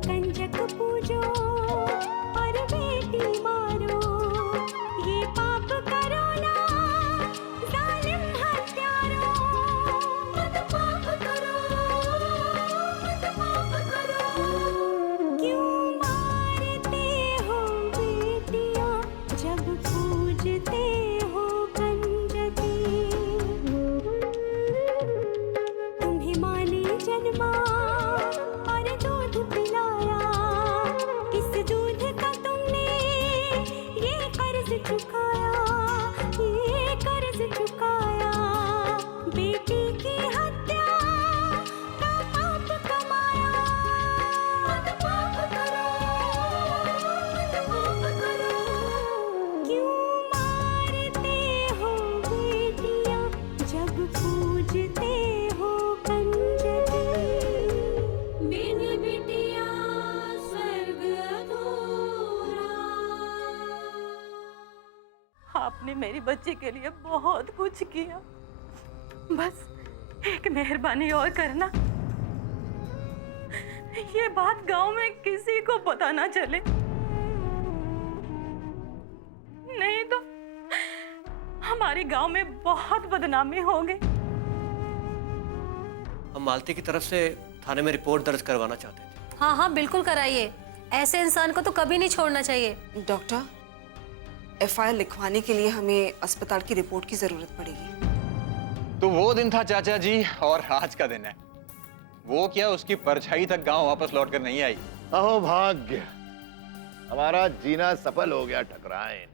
कंजक पूजो और बेटी मारो, ये पाप करो ना जालिम हत्यारो। मत पाप करो, मत पाप करो। क्यों मारते हो बेटियां जब पूजते हो कंजकी। तुम्हें माँ ने जन्मा और दूध पिलाया, इस दूध का तुमने ये कर्ज चुकाया, ये कर्ज चुकाया। बेटी की हत्या का पाप कमाया। मत पाप करो, मत पाप करो। क्यों मारते हो बेटियां जब पूजते हो कंजकी। बिन बिटिया स्वर्ग अधूरा। आपने मेरी बच्ची के लिए बहुत कुछ किया, बस एक मेहरबानी और करना, ये बात गांव में किसी को पता ना चले, नहीं तो हमारे गांव में बहुत बदनामी होगी। हम मालती की तरफ से थाने में रिपोर्ट दर्ज करवाना चाहते थे। हाँ हाँ बिल्कुल कराइए, ऐसे इंसान को तो कभी नहीं छोड़ना चाहिए। डॉक्टर, एफआईआर लिखवाने के लिए हमें अस्पताल की रिपोर्ट की जरूरत पड़ेगी। तो वो दिन था चाचा जी और आज का दिन है। वो क्या, उसकी परछाई तक गांव वापस लौट कर नहीं आई। अहो भाग्य, हमारा जीना सफल हो गया ठकराइन।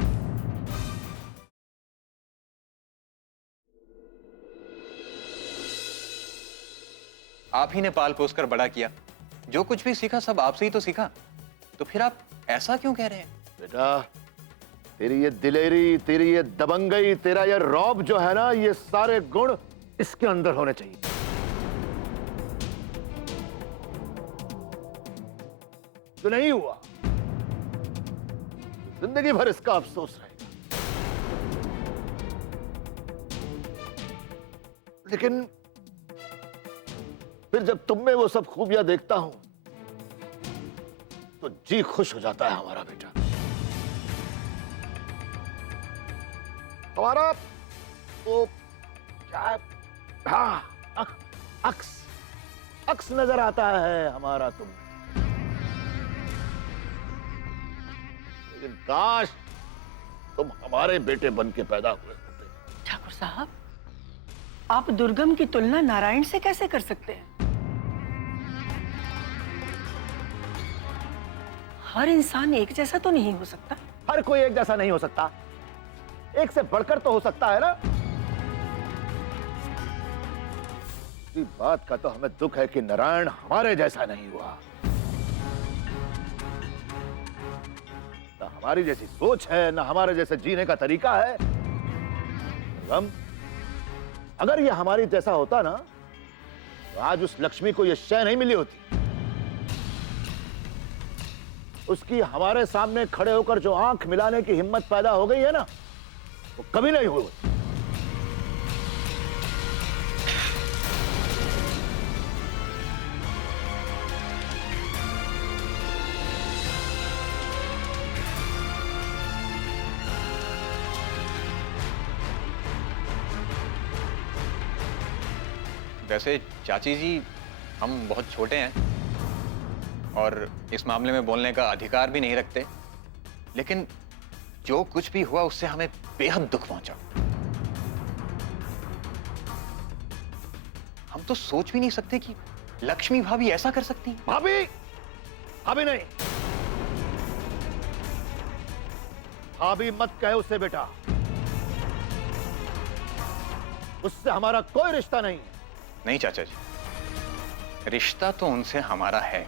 आप ही ने पाल पोस कर बड़ा किया, जो कुछ भी सीखा सब आपसे ही तो सीखा, तो फिर आप ऐसा क्यों कह रहे हैं? बेटा, तेरी ये दिलेरी, तेरी ये दबंगई, तेरा ये रौब जो है ना, ये सारे गुण इसके अंदर होने चाहिए। तो नहीं हुआ, जिंदगी भर इसका अफसोस रहेगा। लेकिन फिर जब तुम में वो सब खूबियां देखता हूं तो जी खुश हो जाता है हमारा बेटा। हमारा वो क्या है, हाँ, अक्स अक्स नजर आता है हमारा तुम। लेकिन काश तुम हमारे बेटे बन के पैदा हुए होते। ठाकुर साहब, आप दुर्गम की तुलना नारायण से कैसे कर सकते हैं? हर इंसान एक जैसा तो नहीं हो सकता। हर कोई एक जैसा नहीं हो सकता, एक से बढ़कर तो हो सकता है ना। इस बात का तो हमें दुख है कि नारायण हमारे जैसा नहीं हुआ। ना हमारी जैसी सोच है, ना हमारे जैसे जीने का तरीका है। हम अगर ये हमारी जैसा होता ना, तो आज उस लक्ष्मी को ये शय नहीं मिली होती। उसकी हमारे सामने खड़े होकर जो आंख मिलाने की हिम्मत पैदा हो गई है ना, वो कभी नहीं हुई। वैसे चाची जी, हम बहुत छोटे हैं और इस मामले में बोलने का अधिकार भी नहीं रखते, लेकिन जो कुछ भी हुआ उससे हमें बेहद दुख पहुंचा। हम तो सोच भी नहीं सकते कि लक्ष्मी भाभी ऐसा कर सकती हैं। भाभी, भाभी नहीं, भाभी मत कहे उससे बेटा। उससे हमारा कोई रिश्ता नहीं है। नहीं चाचा जी, रिश्ता तो उनसे हमारा है,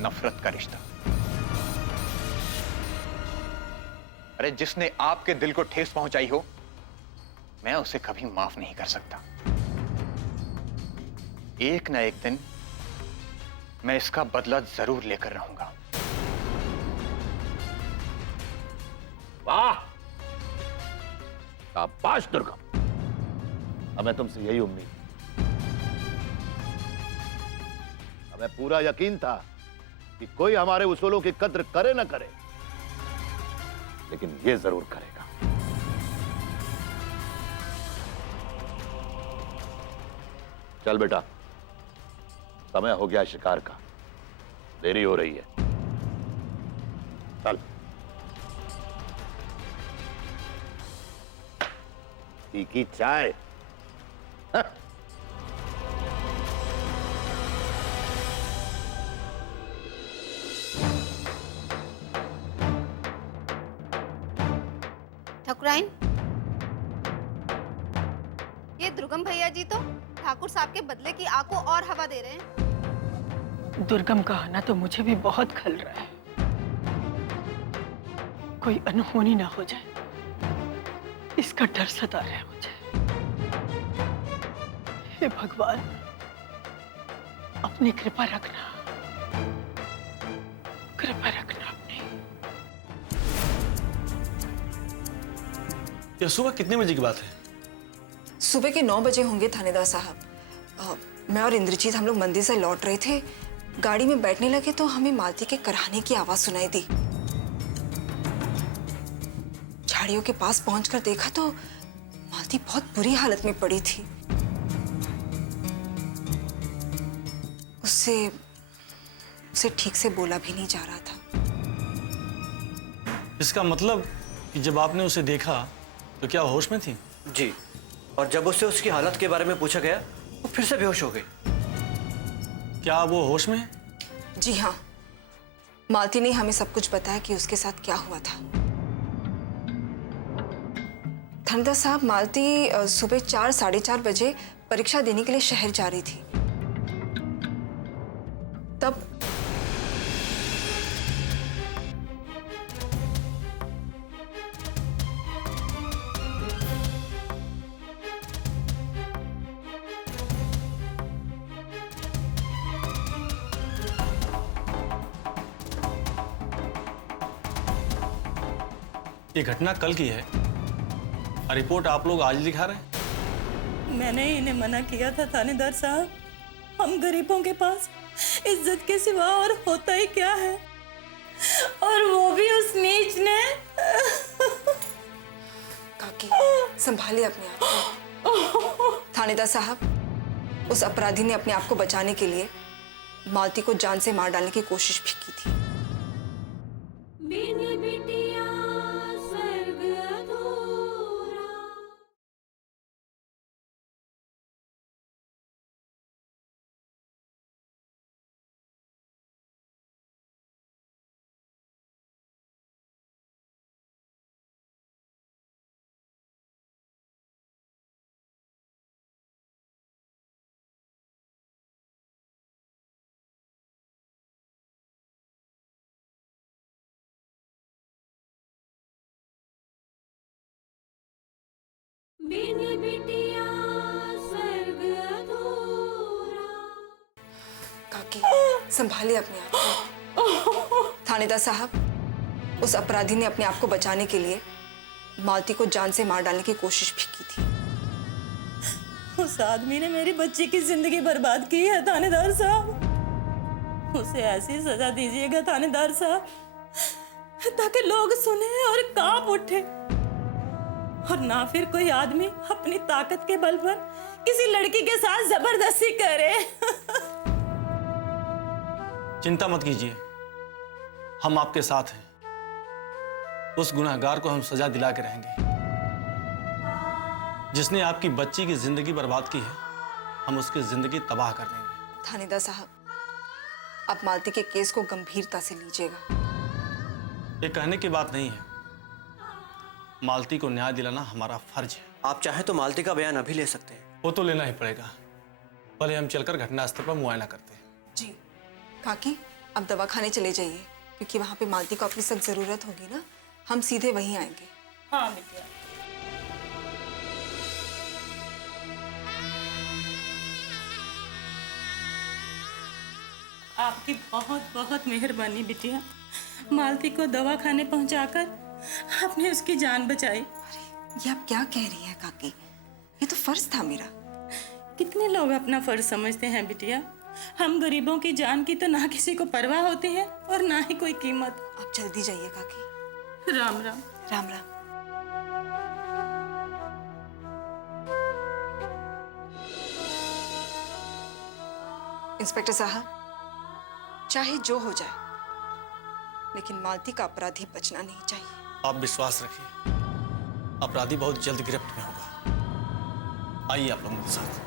नफरत का रिश्ता। अरे जिसने आपके दिल को ठेस पहुंचाई हो, मैं उसे कभी माफ नहीं कर सकता। एक ना एक दिन मैं इसका बदला जरूर लेकर रहूंगा। वाह, शाबाश दुर्गम, हमें तुमसे यही उम्मीद। हमें पूरा यकीन था कि कोई हमारे उसूलों की कद्र करे ना करे, लेकिन ये जरूर करेगा। चल बेटा, समय हो गया शिकार का, देरी हो रही है। चल। की चाय। हाँ। ठकुराइन, ये दुर्गम भैया जी तो ठाकुर साहब के बदले की आग को और हवा दे रहे हैं। दुर्गम का आना तो मुझे भी बहुत खल रहा है। कोई अनहोनी ना हो जाए, इसका डर सता रहा है मुझे। हे भगवान, अपनी कृपा रखना, कृपा रखना अपनी। ये सुबह कितने बजे की बात है? सुबह के 9 बजे होंगे थानेदार साहब। मैं और इंद्रजीत हम लोग मंदिर से लौट रहे थे, गाड़ी में बैठने लगे तो हमें मालती के कराहने की आवाज सुनाई दी। झाड़ियों के पास पहुंचकर देखा तो मालती बहुत बुरी हालत में पड़ी थी। उसे ठीक से बोला भी नहीं जा रहा था। इसका मतलब कि जब आपने उसे देखा तो क्या होश में थी? जी, और जब उससे उसकी हालत के बारे में पूछा गया वो फिर से बेहोश हो गई। क्या वो होश में है? जी हाँ, मालती ने हमें सब कुछ बताया कि उसके साथ क्या हुआ था। थानेदार साहब, मालती सुबह 4 साढ़े 4 बजे परीक्षा देने के लिए शहर जा रही थी। तब ये घटना कल की है, रिपोर्ट आप लोग आज दिखा रहे हैं? मैंने इन्हें मना किया था थानेदार साहब, हम गरीबों के पास इज्जत के सिवा और होता ही क्या है, और वो भी उस नीच ने। काकी, संभालिए अपने आप को। थानेदार साहब, उस अपराधी ने अपने आप को बचाने के लिए मालती को जान से मार डालने की कोशिश भी की थी। काकी, संभालिए अपने आप को। थानेदार साहब, उस अपराधी ने अपने आप को बचाने के लिए मालती को जान से मार डालने की कोशिश भी की थी। उस आदमी ने मेरी बच्ची की जिंदगी बर्बाद की है थानेदार साहब। उसे ऐसी सजा दीजिएगा थानेदार साहब, ताकि लोग सुने और कांप उठे, और ना फिर कोई आदमी अपनी ताकत के बल पर किसी लड़की के साथ जबरदस्ती करे। चिंता मत कीजिए, हम आपके साथ हैं। उस गुनहगार को हम सजा दिला के रहेंगे। जिसने आपकी बच्ची की जिंदगी बर्बाद की है, हम उसकी जिंदगी तबाह कर देंगे। थानेदार साहब, आप मालती के केस को गंभीरता से लीजिएगा। ये कहने की बात नहीं है, मालती को न्याय दिलाना हमारा फर्ज है। आप चाहे तो मालती का बयान अभी ले सकते हैं। वो तो लेना ही पड़ेगा, पहले हम चलकर घटनास्थल पर मुआयना करते हैं। जी काकी, अब दवाखाने चले जाइए, क्योंकि वहां पे मालती को अपनी सख्त जरूरत होगी ना। हम सीधे वहीं आएंगे। हाँ बिटिया। आपकी बहुत बहुत मेहरबानी बिटिया। मालती को दवाखाने पहुंचाकर आपने उसकी जान बचाई। ये आप क्या कह रही हैं काकी? ये तो फर्ज था मेरा। कितने लोग अपना फर्ज समझते हैं बिटिया, हम गरीबों की जान की तो ना किसी को परवाह होती है और ना ही कोई कीमत। आप जल्दी जाइए काकी। राम राम। राम राम। इंस्पेक्टर साहब, चाहे जो हो जाए, लेकिन मालती का अपराधी बचना नहीं चाहिए। आप विश्वास रखिए, अपराधी बहुत जल्द गिरफ्त में होगा। आइए आप लोग मेरे साथ।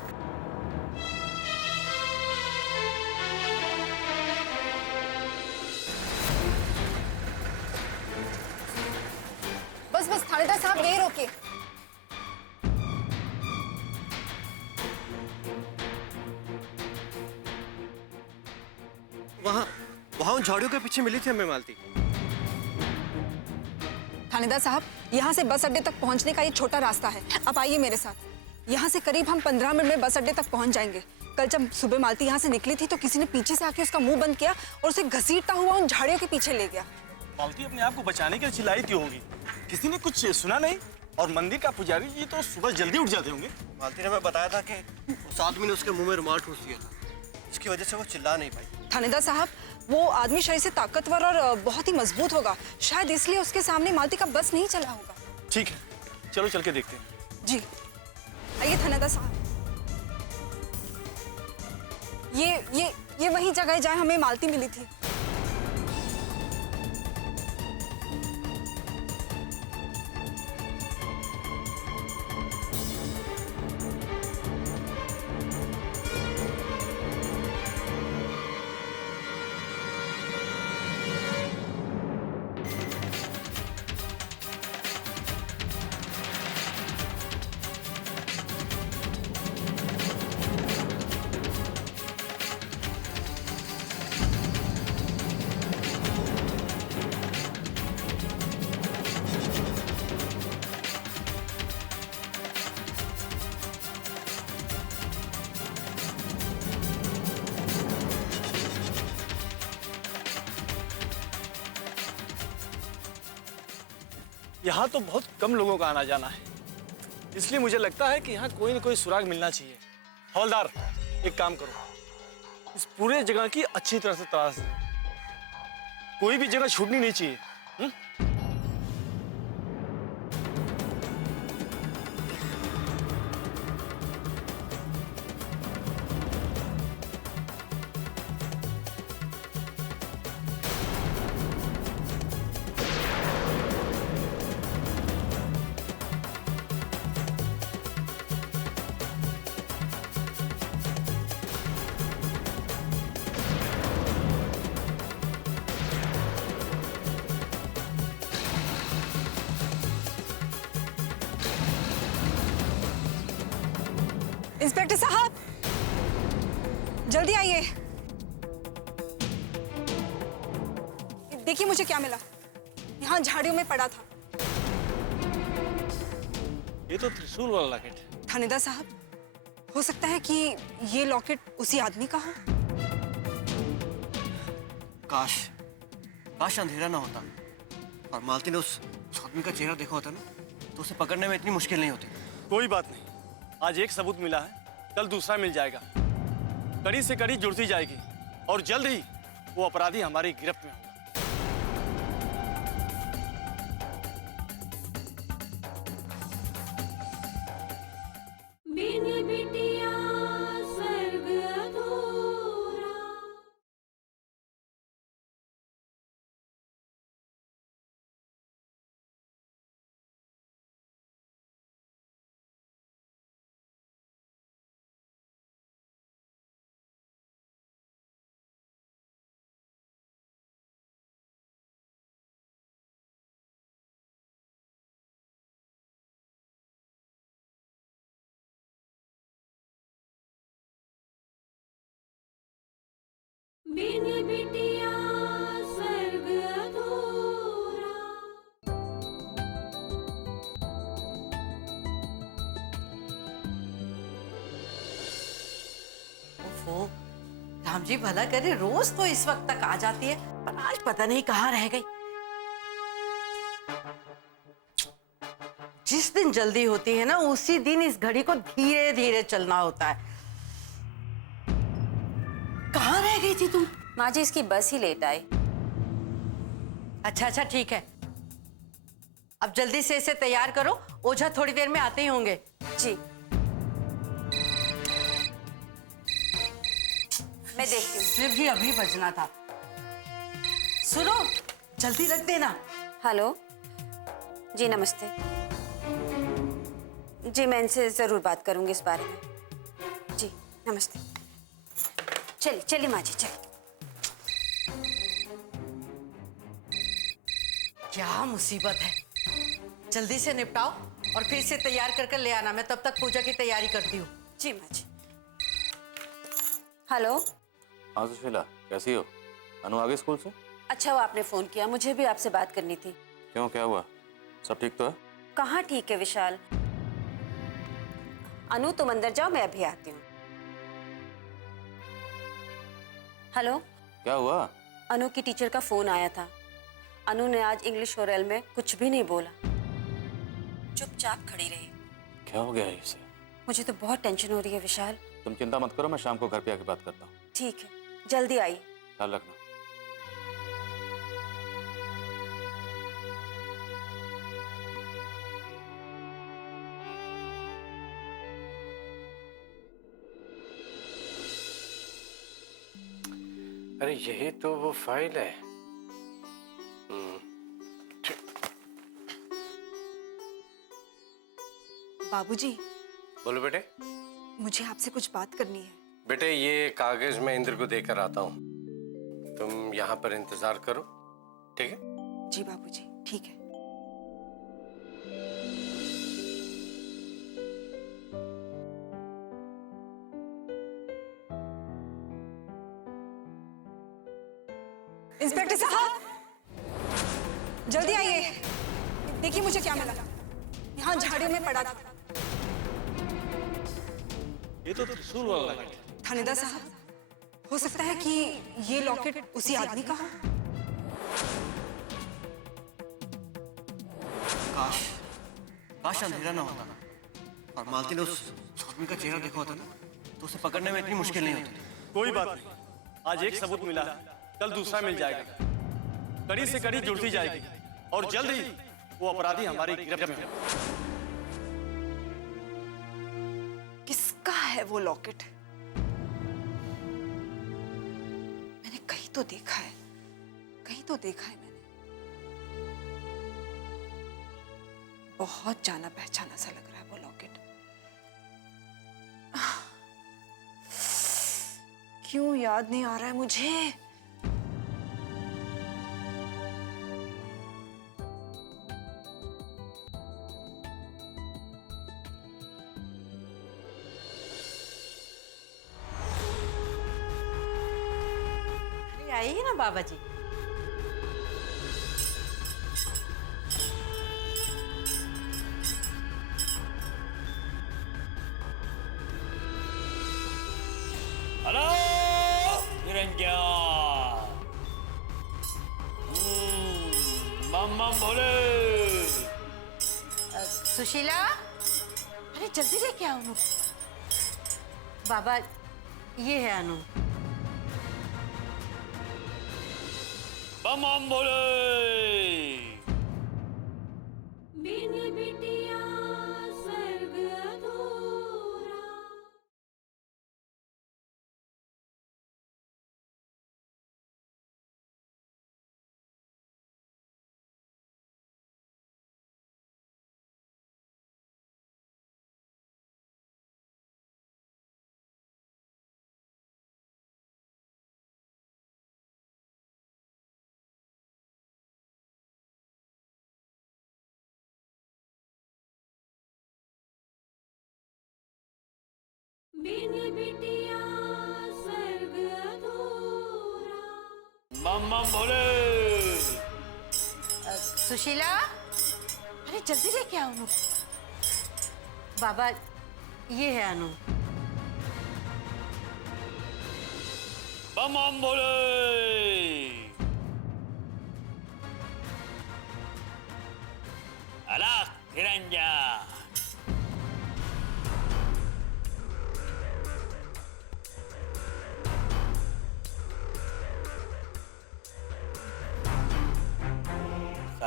बस बस थानेदार साहब, यही रोकिए। वहाँ वहाँ उन झाड़ियों के पीछे मिली थी हमें मालती। थानेदार साहब, यहाँ से बस अड्डे तक पहुँचने का ये छोटा रास्ता है। आप आइए मेरे साथ। यहाँ से करीब हम 15 मिनट में बस अड्डे तक पहुँच जाएंगे। कल जब सुबह मालती यहाँ से निकली थी तो किसी ने पीछे से आके उसका मुंह बंद किया और उसे घसीटता हुआ उन झाड़ियों के पीछे ले गया। मालती अपने आप को बचाने के लिए चिल्लाई क्यों होगी? किसी ने कुछ सुना नहीं? और मंदिर का पुजारी जी तो सुबह जल्दी उठ जाते होंगे। मालती ने हमें बताया था कि उस आदमी ने उसके मुंह में रुमाल ठूस दिया था, इसकी वजह से वो चिल्ला नहीं पाई। थानेदार साहब, वो आदमी शरीर से ताकतवर और बहुत ही मजबूत होगा, शायद इसलिए उसके सामने मालती का बस नहीं चला होगा। ठीक है, चलो चल के देखते हैं। जी आइए थानेदार साहब। ये वही जगह है जहाँ हमें मालती मिली थी। यहाँ तो बहुत कम लोगों का आना जाना है, इसलिए मुझे लगता है कि यहाँ कोई न कोई सुराग मिलना चाहिए। हवलदार, एक काम करो, इस पूरे जगह की अच्छी तरह से तलाश दो। कोई भी जगह छूटनी नहीं चाहिए। इंस्पेक्टर साहब, जल्दी आइए। देखिए मुझे क्या मिला, यहाँ झाड़ियों में पड़ा था। ये तो त्रिशूल वाला लॉकेट है। थानेदार साहब, हो सकता है कि ये लॉकेट उसी आदमी का हो। काश काश अंधेरा ना होता और मालती ने उस आदमी का चेहरा देखा होता ना, तो उसे पकड़ने में इतनी मुश्किल नहीं होती। कोई बात नहीं, आज एक सबूत मिला है, कल दूसरा मिल जाएगा। कड़ी से कड़ी जुड़ती जाएगी और जल्द ही वो अपराधी हमारी गिरफ्त में होगा। बिन बिटिया स्वर्ग अधूरा। बिन बिटिया स्वर्ग अधूरा। ओफो, राम जी भला करे, रोज तो इस वक्त तक आ जाती है, पर आज पता नहीं कहाँ रह गई। जिस दिन जल्दी होती है ना, उसी दिन इस घड़ी को धीरे धीरे चलना होता है। गई थी तुम? माँ जी इसकी बस ही लेट आई। अच्छा अच्छा ठीक है, अब जल्दी से इसे तैयार करो, ओझा थोड़ी देर में आते ही होंगे। जी मैं देखती हूँ। फिर भी अभी बजना था। सुनो, जल्दी रख देना। हेलो जी नमस्ते। जी मैं इनसे जरूर बात करूंगी इस बारे में। जी नमस्ते। चलिए चलिए माँ जी चलिए। क्या मुसीबत है, जल्दी से निपटाओ और फिर इसे तैयार कर कर ले आना। मैं तब तक पूजा की तैयारी करती हूँ। जी माँ जी। हेलो। हाँ सुशीला, कैसी हो? अनु आ गई स्कूल से? अच्छा वो आपने फोन किया, मुझे भी आपसे बात करनी थी। क्यों, क्या हुआ? सब ठीक तो है? कहाँ ठीक है विशाल। अनु तुम अंदर जाओ, मैं अभी आती हूँ। हेलो। क्या हुआ? अनु की टीचर का फोन आया था। अनु ने आज इंग्लिश ओरल में कुछ भी नहीं बोला, चुपचाप खड़ी रही। क्या हो गया है इसे? मुझे तो बहुत टेंशन हो रही है विशाल। तुम चिंता मत करो, मैं शाम को घर पे आके बात करता हूँ। ठीक है, जल्दी आइए। ख्याल रखना। अरे यही तो वो फाइल है। बाबूजी। बोलो बेटे। मुझे आपसे कुछ बात करनी है। बेटे ये कागज मैं इंद्र को देकर आता हूँ, तुम यहाँ पर इंतजार करो, ठीक है? जी बाबूजी, ठीक है। इंस्पेक्टर साहब, जल्दी आइए। देखिए मुझे क्या मिला। यहाँ झाड़ियों में पड़ा था। ये तो त्रिशूल वाला लॉकेट है। थानेदार साहब, हो सकता है कि ये लॉकेट उसी आदमी का हो। काश अंधेरा ना होता और मालती ने उस आदमी का चेहरा देखा होता ना, तो उसे पकड़ने में इतनी मुश्किल नहीं होती। कोई बात नहीं, आज एक सबूत मिला, कल दूसरा मिल जाएगा, कड़ी से कड़ी जुड़ती जाएगी और जल्द ही वो अपराधी हमारी गिरफ्त में होगा। किसका है वो लॉकेट? मैंने कहीं तो देखा है, कहीं तो देखा है मैंने। बहुत जाना पहचाना सा लग रहा है वो लॉकेट। क्यों याद नहीं आ रहा है मुझे? आइए ना बाबा जी। हेलो निरंजन, मम मम भोले। सुशीला, अरे जल्दी लेके आओ अनु। बाबा ये है अनु। बम बम भोले। बिन बिटिया स्वर्ग अधूरा। बिन बिटिया स्वर्ग अधूरा। बम बम भोले। सुशीला, अरे जल्दी लेके आओ अनु। बाबा ये है अनु। बम बम भोले। अलग निरंजन।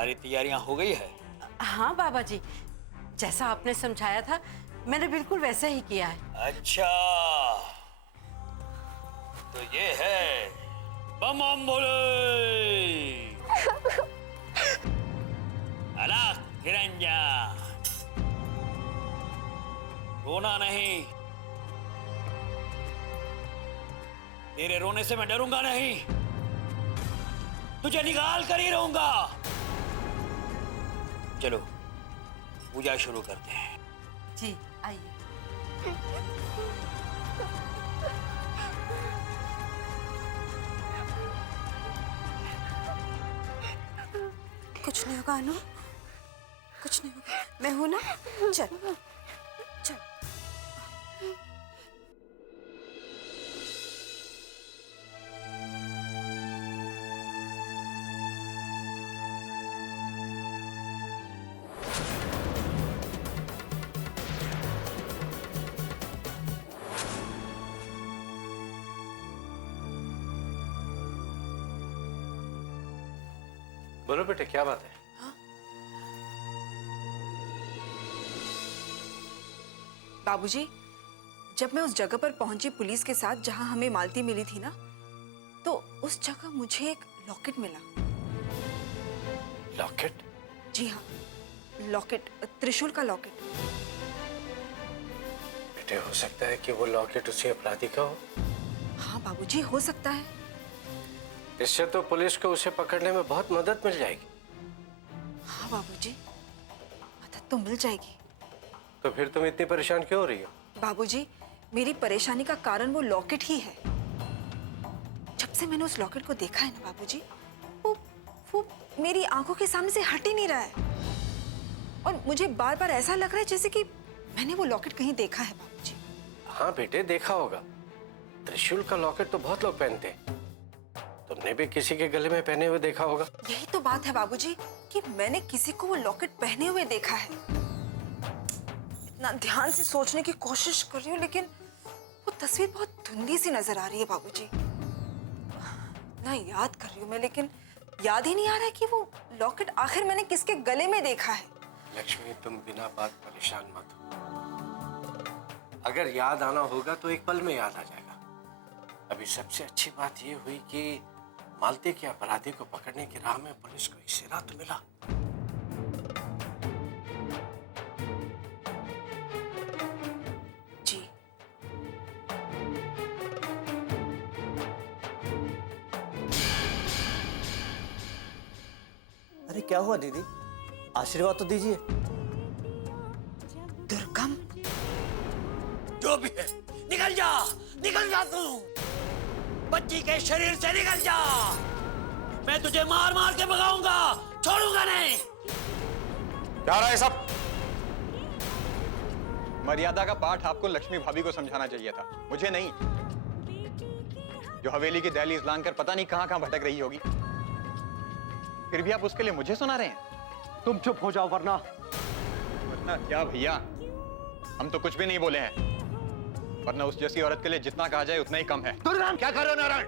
सारी तैयारियां हो गई है? हाँ बाबा जी, जैसा आपने समझाया था मैंने बिल्कुल वैसा ही किया है। अच्छा, तो ये है बम बम भोले। अलग निरंजन, रोना नहीं। तेरे रोने से मैं डरूंगा नहीं, तुझे निकाल कर ही रहूंगा। चलो पूजा शुरू करते हैं। जी आइए। कुछ नहीं होगा अनु, कुछ नहीं होगा, मैं हूं ना। चल चल। बोलो बेटे, क्या बात है? बाबूजी, जब मैं उस जगह पर पहुंची पुलिस के साथ जहां हमें मालती मिली थी ना, तो उस जगह मुझे एक लॉकेट मिला। लॉकेट? जी हाँ, लॉकेट, त्रिशूल का लॉकेट। बेटे, हो सकता है कि वो लॉकेट उसी अपराधी का हो। हाँ बाबूजी, हो सकता है। इससे तो पुलिस को उसे पकड़ने में बहुत मदद मिल जाएगी। हाँ बाबूजी, मदद तो मिल जाएगी। तो फिर तुम इतनी परेशान क्यों हो रही हो? बाबूजी, मेरी परेशानी का कारण वो लॉकेट ही है। जब से मैंने उस लॉकेट को देखा है ना बाबूजी, वो मेरी आंखों के सामने से हट ही नहीं रहा है। और मुझे बार बार ऐसा लग रहा है जैसे कि मैंने वो लॉकेट कहीं देखा है बाबूजी। हाँ बेटे, देखा होगा। त्रिशूल का लॉकेट तो बहुत लोग पहनते हैं। तुमने भी किसी के गले में पहने हुए देखा होगा। यही तो बात है बाबूजी कि मैंने किसी को वो लॉकेट पहने हुए देखा है। इतना ध्यान से सोचने की कोशिश कर रही हूँ, लेकिन वो तस्वीर बहुत धुंधली सी नजर आ रही है बाबूजी। इतना याद कर रही हूँ मैं, लेकिन याद ही नहीं आ रहा है कि वो लॉकेट आखिर मैंने किसके गले में देखा है। लक्ष्मी, तुम बिना बात परेशान मत हो। अगर याद आना होगा तो एक पल में याद आ जाएगा। अभी सबसे अच्छी बात ये हुई कि मालती के अपराधी को पकड़ने की राह में पुलिस को एक सिरा तो मिला। जी। अरे क्या हुआ दीदी? आशीर्वाद तो दीजिए। दुर्गम, जो भी है, निकल जा तू। बच्ची के शरीर से निकल जा। मैं तुझे मार मार के भगाऊंगा, छोड़ूंगा नहीं। क्या रहा है सब? मर्यादा का पाठ आपको लक्ष्मी भाभी को समझाना चाहिए था, मुझे नहीं। जो हवेली की दहलीज लांघकर पता नहीं कहां भटक रही होगी, फिर भी आप उसके लिए मुझे सुना रहे हैं। तुम चुप हो जाओ, वरना क्या भैया, हम तो कुछ भी नहीं बोले हैं। वरना उस जैसी औरत के लिए जितना कहा जाए उतना ही कम है। क्या कर रहे हो नारायण?